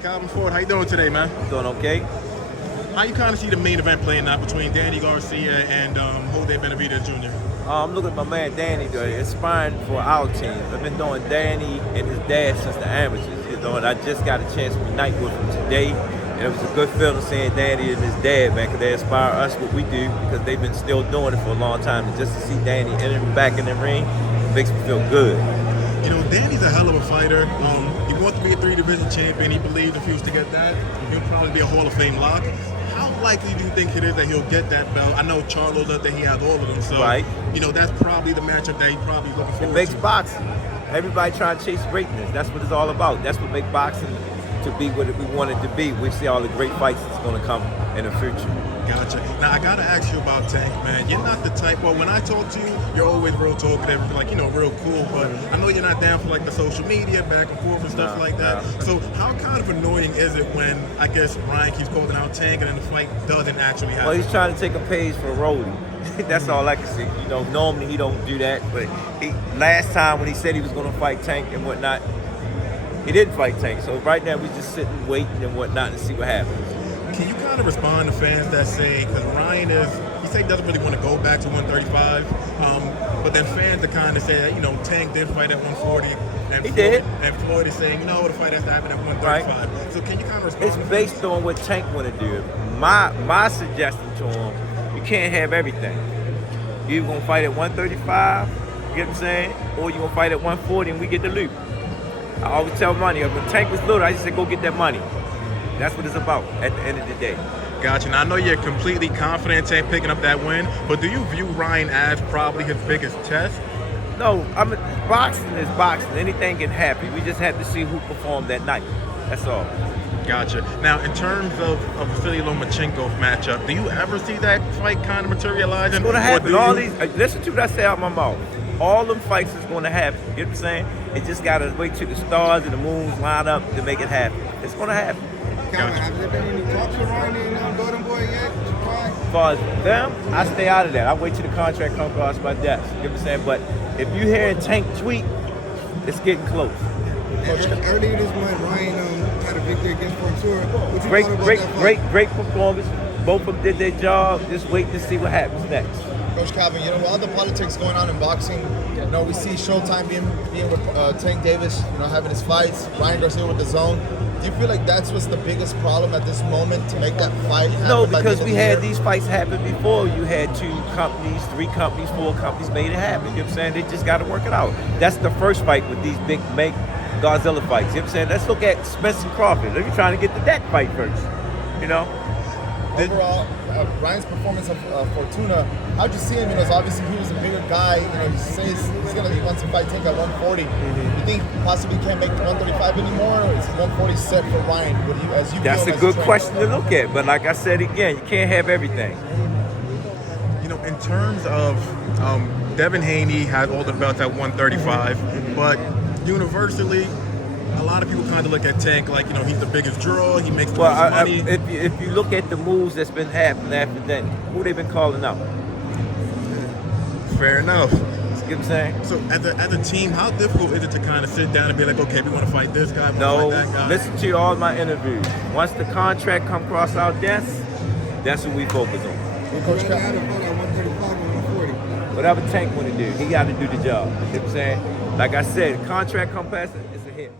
Calvin Ford, how you doing today, man? Doing okay. How you kind of see the main event playing out between Danny Garcia and Jose Benavidez Jr.? I'm looking at my man Danny, inspiring for our team. I've been doing Danny and his dad since the amateurs, and I just got a chance to unite with him today. And it was a good feeling seeing Danny and his dad, man, because they inspire us what we do, because they've been still doing it for a long time. And just to see Danny entering back in the ring makes me feel good. You know, Danny's a hell of a fighter. He wants to be a 3-division champion. He believes if he was to get that, he'll probably be a Hall of Fame lock. How likely do you think it is that he'll get that belt? I know Charlo does that, he has all of them, so right. You know, that's probably the matchup that he's probably looking forward to. It makes boxing. Everybody trying to chase greatness. That's what it's all about. That's what makes boxing to be what we want it to be. We see all the great fights that's going to come in the future. Gotcha. Now, I got to ask you about Tank, man. You're not the type, well, when I talk to you, you're always real talkative, like, you know, real cool, but I know you're not down for, like, the social media, back and forth and stuff like that. So how kind of annoying is it when, I guess, Ryan keeps calling out Tank and then the fight doesn't actually happen? Well, he's trying to take a page from Rolly. That's all I can see. You know, normally he don't do that, but last time when he said he was going to fight Tank and whatnot, he didn't fight Tank. So right now we just sitting, waiting and whatnot to see what happens. Can you kind of respond to fans that say, because Ryan he said he doesn't really want to go back to 135, but then fans that kind of say that, you know, Tank did fight at 140. And he did. And Floyd is saying, no, the fight has to happen at 135. Right. So can you kind of respond? It's based on what Tank want to do. My suggestion to him, you can't have everything. You're going to fight at 135, you get what I'm saying? Or you're going to fight at 140 and we get the loot. I always tell Money, when Tank was little, I just said, go get that money. That's what it's about at the end of the day. Gotcha. Now, I know you're completely confident in Tank picking up that win, but do you view Ryan as probably his biggest test? No, boxing is boxing. Anything can happen. We just have to see who performed that night. That's all. Gotcha. Now, in terms of Vasily Lomachenko matchup, do you ever see that fight kind of materializing? It's going to happen. Listen to what I say out my mouth. All them fights is going to happen. You know what I'm saying? It just got to wait till the stars and the moons line up to make it happen. It's going to happen. Calvin, have there been any talks with Ryan and Golden Boy yet? As far as them, I stay out of that. I wait till the contract comes across my desk. You know what I'm saying? But if you hear Tank tweet, it's getting close. Earlier this month, Ryan had a victory against Frontier. Great performance. Both of them did their job. Just wait to see what happens next. Coach Calvin, you know, with all the politics going on in boxing, you know, we see Showtime being with Tank Davis, you know, having his fights, Ryan Garcia with the zone. Do you feel like that's what's the biggest problem at this moment to make that fight happen? No, because we had these fights happen before. You had 2 companies, 3 companies, 4 companies made it happen. You know what I'm saying? They just got to work it out. That's the first fight with these big Godzilla fights. You know what I'm saying? Let's look at Spence and Crawford. Let me try to get to that fight first. You know? Overall, Ryan's performance of Fortuna, how'd you see him? You know, obviously he was a bigger guy. You know, he says he wants to fight Tank at 140. You think possibly he can't make the 135 anymore, or is 140 set for Ryan? That's a good question to look at. But like I said again, you can't have everything. You know, in terms of Devin Haney has all the belts at 135, but universally, a lot of people kind of look at Tank like, you know, he's the biggest draw, he makes the most money. If you look at the moves that's been happening after that, who they been calling out? Fair enough. You know what I'm saying? So as a team, how difficult is it to kind of sit down and be like, okay, we want to fight this guy, we want to fight that guy? Listen to all my interviews. Once the contract come across our desk, that's what we focus on. Coach Calvin had a fight at 135 or 140. Whatever Tank want to do, he got to do the job. You know what I'm saying? Like I said, contract come past, it's a hit.